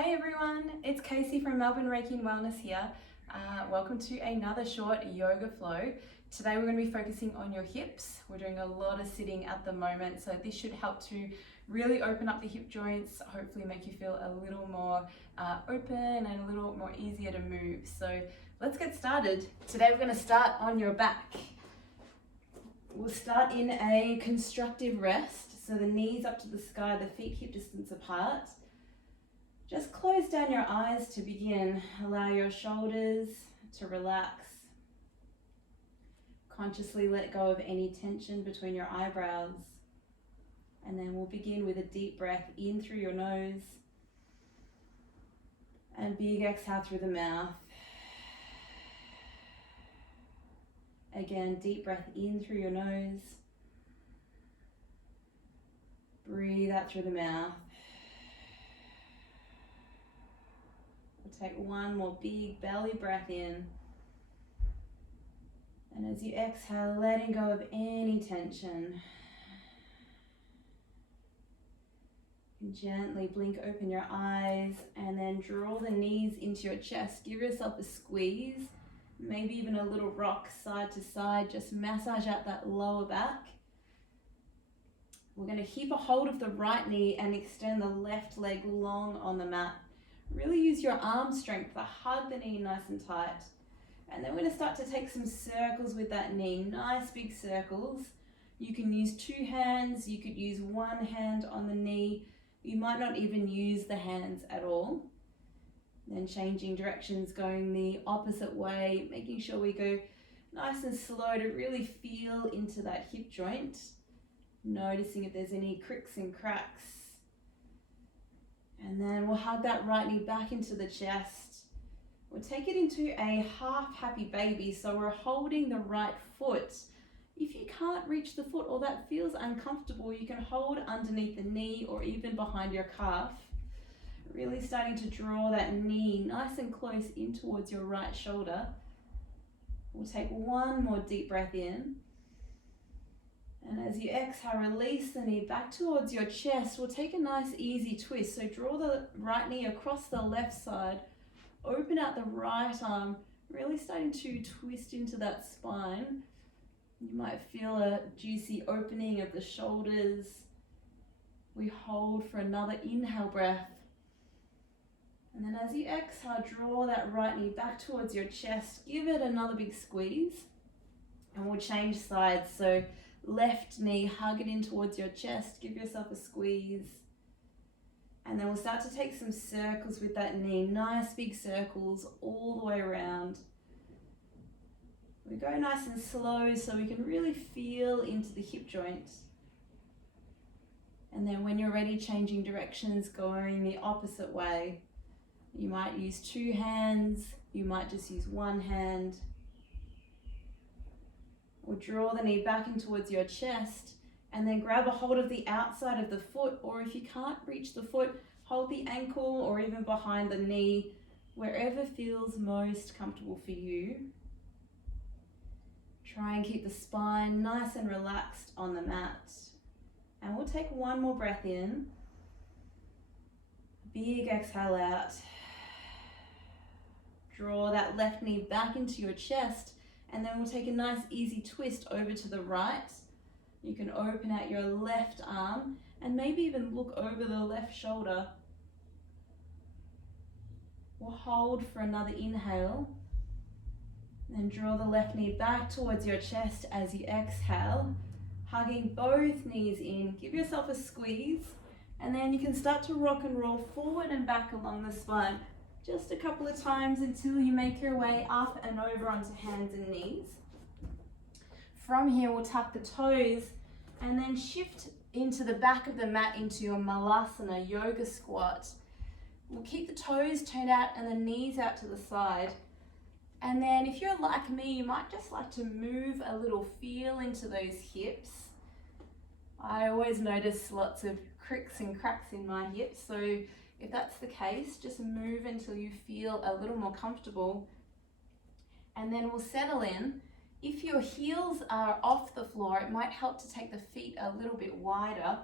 Hey everyone, it's Casey from Melbourne Reiki and Wellness here. Welcome to another short yoga flow. Today we're going to be focusing on your hips. We're doing a lot of sitting at the moment, so this should help to really open up the hip joints, hopefully make you feel a little more open and a little more easier to move. So let's get started. Today we're going to start on your back. We'll start in a constructive rest, so the knees up to the sky, the feet hip distance apart. Just close down your eyes to begin. Allow your shoulders to relax. Consciously let go of any tension between your eyebrows. And then we'll begin with a deep breath in through your nose. And big exhale through the mouth. Again, deep breath in through your nose. Breathe out through the mouth. Take one more big belly breath in. And as you exhale, letting go of any tension. Gently blink open your eyes and then draw the knees into your chest. Give yourself a squeeze, maybe even a little rock side to side. Just massage out that lower back. We're going to keep a hold of the right knee and extend the left leg long on the mat. Really use your arm strength to hug the knee nice and tight. And then we're going to start to take some circles with that knee, nice big circles. You can use two hands, you could use one hand on the knee. You might not even use the hands at all. Then changing directions, going the opposite way, making sure we go nice and slow to really feel into that hip joint. Noticing if there's any cricks and cracks. And then we'll hug that right knee back into the chest. We'll take it into a half happy baby. So we're holding the right foot. If you can't reach the foot or that feels uncomfortable, you can hold underneath the knee or even behind your calf. Really starting to draw that knee nice and close in towards your right shoulder. We'll take one more deep breath in. And as you exhale, release the knee back towards your chest. We'll take a nice easy twist. So draw the right knee across the left side. Open out the right arm. Really starting to twist into that spine. You might feel a juicy opening of the shoulders. We hold for another inhale breath. And then as you exhale, draw that right knee back towards your chest. Give it another big squeeze. And we'll change sides. So left knee, hug it in towards your chest, give yourself a squeeze. And then we'll start to take some circles with that knee, nice big circles all the way around. We go nice and slow so we can really feel into the hip joint. And then when you're ready, changing directions, going the opposite way. You might use two hands, you might just use one hand. Or draw the knee back in towards your chest and then grab a hold of the outside of the foot, or if you can't reach the foot, hold the ankle or even behind the knee, wherever feels most comfortable for you. Try and keep the spine nice and relaxed on the mat. And we'll take one more breath in. Big exhale out. Draw that left knee back into your chest. And then we'll take a nice easy twist over to the right. You can open out your left arm and maybe even look over the left shoulder. We'll hold for another inhale. Then draw the left knee back towards your chest as you exhale. Hugging both knees in. Give yourself a squeeze. And then you can start to rock and roll forward and back along the spine. Just a couple of times until you make your way up and over onto hands and knees. From here, we'll tuck the toes and then shift into the back of the mat into your malasana yoga squat. We'll keep the toes turned out and the knees out to the side. And then if you're like me, you might just like to move a little feel into those hips. I always notice lots of cricks and cracks in my hips, so if that's the case, just move until you feel a little more comfortable. And then we'll settle in. If your heels are off the floor, it might help to take the feet a little bit wider.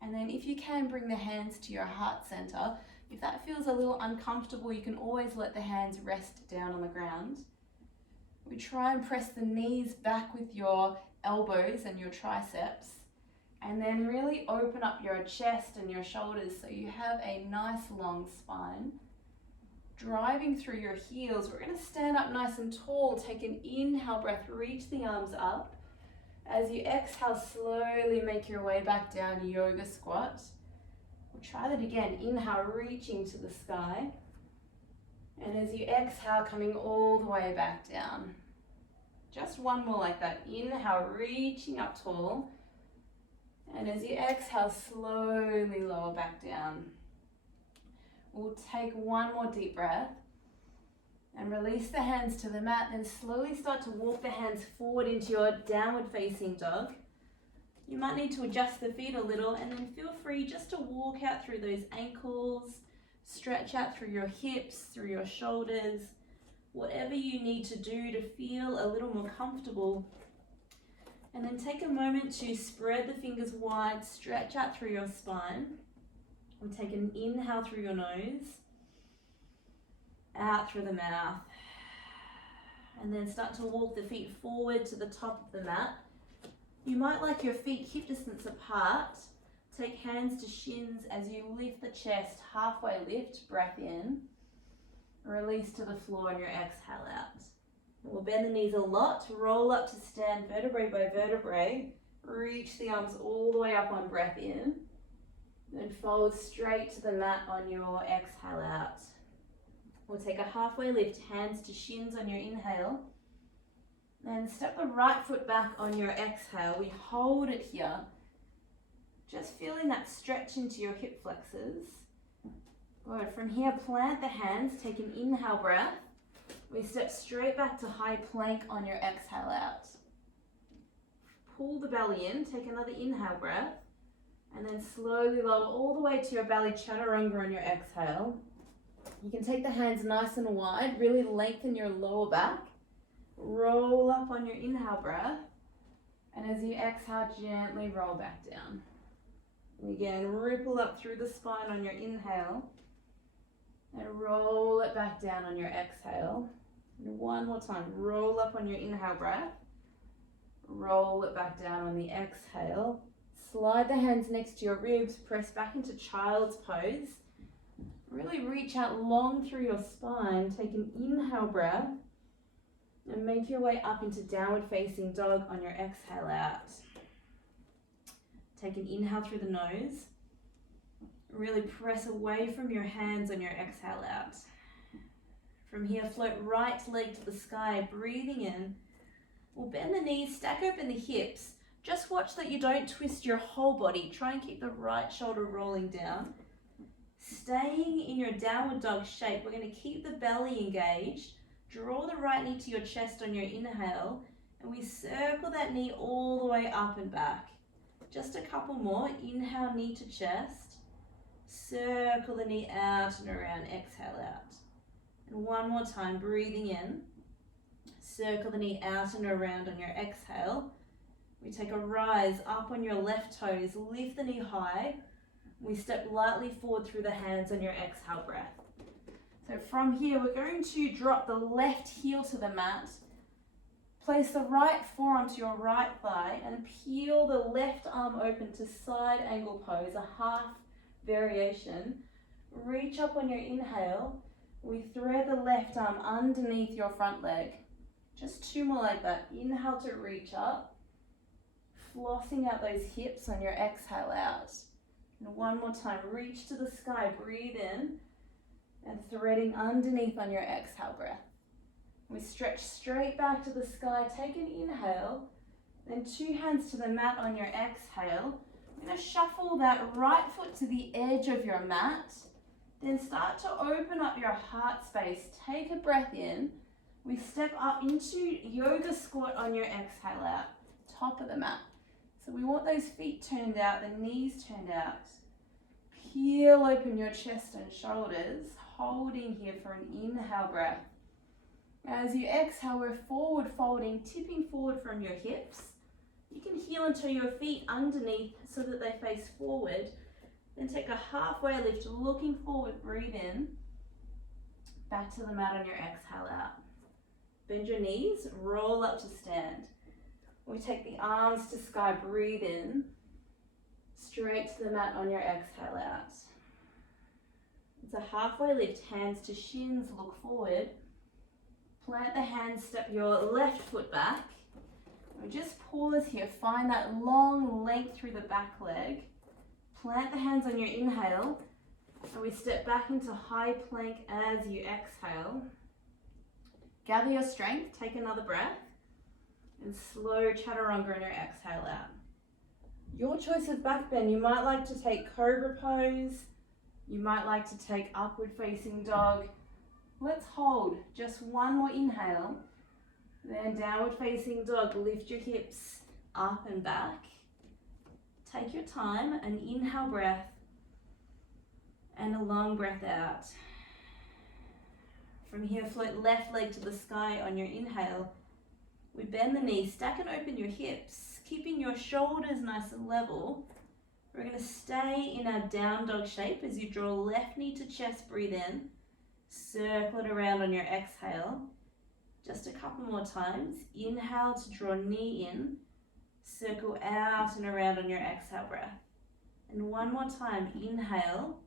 And then if you can, bring the hands to your heart center. If that feels a little uncomfortable, you can always let the hands rest down on the ground. We try and press the knees back with your elbows and your triceps, and then really open up your chest and your shoulders so you have a nice long spine. Driving through your heels, we're going to stand up nice and tall. Take an inhale breath, reach the arms up. As you exhale, slowly make your way back down, yoga squat. We'll try that again. Inhale, reaching to the sky. And as you exhale, coming all the way back down. Just one more like that. Inhale, reaching up tall. And as you exhale, slowly lower back down. We'll take one more deep breath and release the hands to the mat, then slowly start to walk the hands forward into your downward facing dog. You might need to adjust the feet a little, and then feel free just to walk out through those ankles, stretch out through your hips, through your shoulders, whatever you need to do to feel a little more comfortable. And then take a moment to spread the fingers wide, stretch out through your spine. And take an inhale through your nose, out through the mouth. And then start to walk the feet forward to the top of the mat. You might like your feet hip distance apart. Take hands to shins as you lift the chest, halfway lift, breath in. Release to the floor and your exhale out. We'll bend the knees a lot, roll up to stand vertebrae by vertebrae. Reach the arms all the way up on breath in. Then fold straight to the mat on your exhale out. We'll take a halfway lift, hands to shins on your inhale. Then step the right foot back on your exhale. We hold it here. Just feeling that stretch into your hip flexors. Good. From here, plant the hands, take an inhale breath. We step straight back to high plank on your exhale out. Pull the belly in, take another inhale breath. And then slowly lower all the way to your belly chaturanga on your exhale. You can take the hands nice and wide, really lengthen your lower back. Roll up on your inhale breath. And as you exhale, gently roll back down. And again, ripple up through the spine on your inhale. And roll it back down on your exhale. And one more time, roll up on your inhale breath. Roll it back down on the exhale. Slide the hands next to your ribs, press back into child's pose. Really reach out long through your spine. Take an inhale breath and make your way up into downward facing dog on your exhale out. Take an inhale through the nose. Really press away from your hands on your exhale out. From here, float right leg to the sky, breathing in. We'll bend the knees, stack open the hips. Just watch that you don't twist your whole body. Try and keep the right shoulder rolling down. Staying in your downward dog shape, we're going to keep the belly engaged. Draw the right knee to your chest on your inhale, and we circle that knee all the way up and back. Just a couple more. Inhale, knee to chest. Circle the knee out and around. Exhale out. And one more time, breathing in. Circle the knee out and around on your exhale. We take a rise up on your left toes, lift the knee high. We step lightly forward through the hands on your exhale breath. So from here, we're going to drop the left heel to the mat. Place the right forearm to your right thigh and peel the left arm open to side angle pose, a half variation. Reach up on your inhale. We thread the left arm underneath your front leg. Just two more like that. Inhale to reach up. Flossing out those hips on your exhale out. And one more time, reach to the sky, breathe in, and threading underneath on your exhale breath. We stretch straight back to the sky, take an inhale, then two hands to the mat on your exhale. We're going to shuffle that right foot to the edge of your mat, then start to open up your heart space. Take a breath in. We step up into yoga squat on your exhale out, top of the mat. So we want those feet turned out, the knees turned out. Peel open your chest and shoulders, holding here for an inhale breath. As you exhale, we're forward folding, tipping forward from your hips. You can heel into your feet underneath so that they face forward. Then take a halfway lift, looking forward, breathe in. Back to the mat on your exhale out. Bend your knees, roll up to stand. We take the arms to sky, breathe in. Straight to the mat on your exhale out. It's a halfway lift, hands to shins, look forward. Plant the hands, step your left foot back. We just pause here, find that long length through the back leg. Plant the hands on your inhale, and we step back into high plank as you exhale. Gather your strength, take another breath, and slow chaturanga on your exhale out. Your choice of back bend, you might like to take cobra pose, you might like to take upward facing dog. Let's hold just one more inhale, then downward facing dog. Lift your hips up and back. Take your time, an inhale breath and a long breath out. From here, float left leg to the sky on your inhale. We bend the knees, stack and open your hips, keeping your shoulders nice and level. We're going to stay in our down dog shape as you draw left knee to chest, breathe in. Circle it around on your exhale. Just a couple more times. Inhale to draw knee in. Circle out and around on your exhale breath. And one more time. Inhale.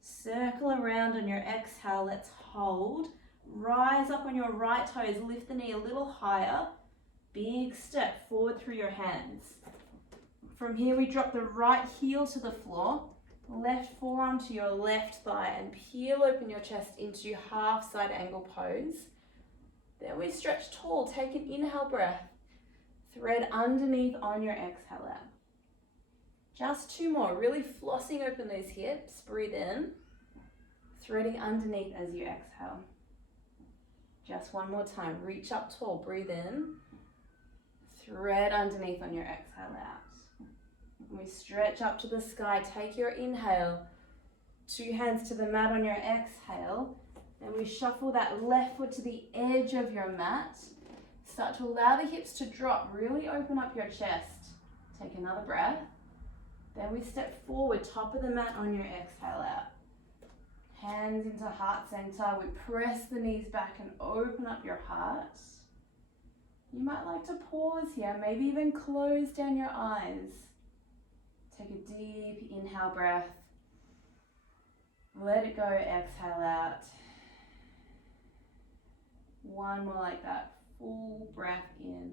Circle around on your exhale. Let's hold. Rise up on your right toes. Lift the knee a little higher. Big step forward through your hands. From here, we drop the right heel to the floor. Left forearm to your left thigh and peel open your chest into half side angle pose. Then we stretch tall, take an inhale breath. Thread underneath on your exhale out. Just two more, really flossing open those hips, breathe in. Threading underneath as you exhale. Just one more time, reach up tall, breathe in. Thread underneath on your exhale out. We stretch up to the sky, take your inhale, two hands to the mat on your exhale, and we shuffle that left foot to the edge of your mat. Start to allow the hips to drop, really open up your chest. Take another breath. Then we step forward, top of the mat on your exhale out. Hands into heart center, we press the knees back and open up your heart. You might like to pause here, maybe even close down your eyes. Take a deep inhale breath. Let it go, exhale out. One more like that, full breath in.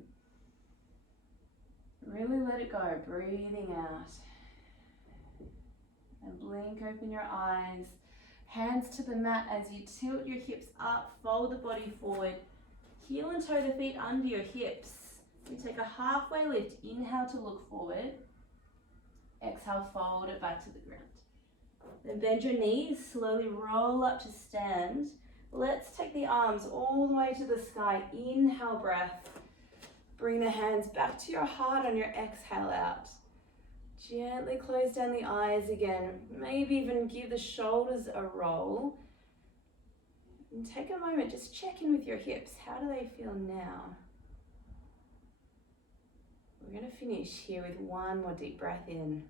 Really let it go, breathing out. And blink open your eyes. Hands to the mat as you tilt your hips up, fold the body forward. Heel and toe the feet under your hips. We take a halfway lift, inhale to look forward. Exhale, fold it back to the ground. Then bend your knees, slowly roll up to stand. Let's take the arms all the way to the sky. Inhale, breath. Bring the hands back to your heart on your exhale out. Gently close down the eyes again. Maybe even give the shoulders a roll. And take a moment, just check in with your hips. How do they feel now? We're going to finish here with one more deep breath in.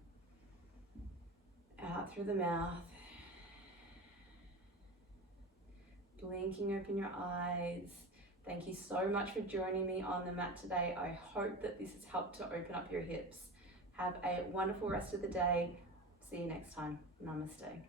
Out through the mouth. Blinking open your eyes. Thank you so much for joining me on the mat today. I hope that this has helped to open up your hips. Have a wonderful rest of the day. See you next time. Namaste.